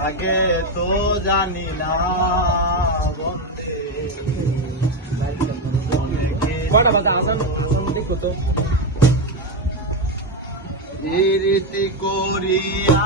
আগে তো জানি না কটা বাজা? করিয়া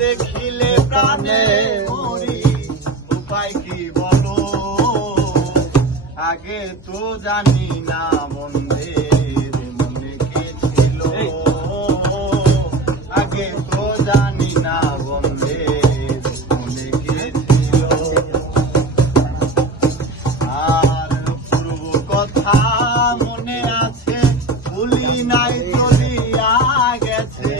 দেখিলে প্রাণে মরি উপায় কি বলো? আগে তো জানি না বন্ধের ছিল। আগে তো জানি না আর পূর্ব কথা মনে আছে ভুলি নাই চলিয়া গেছে।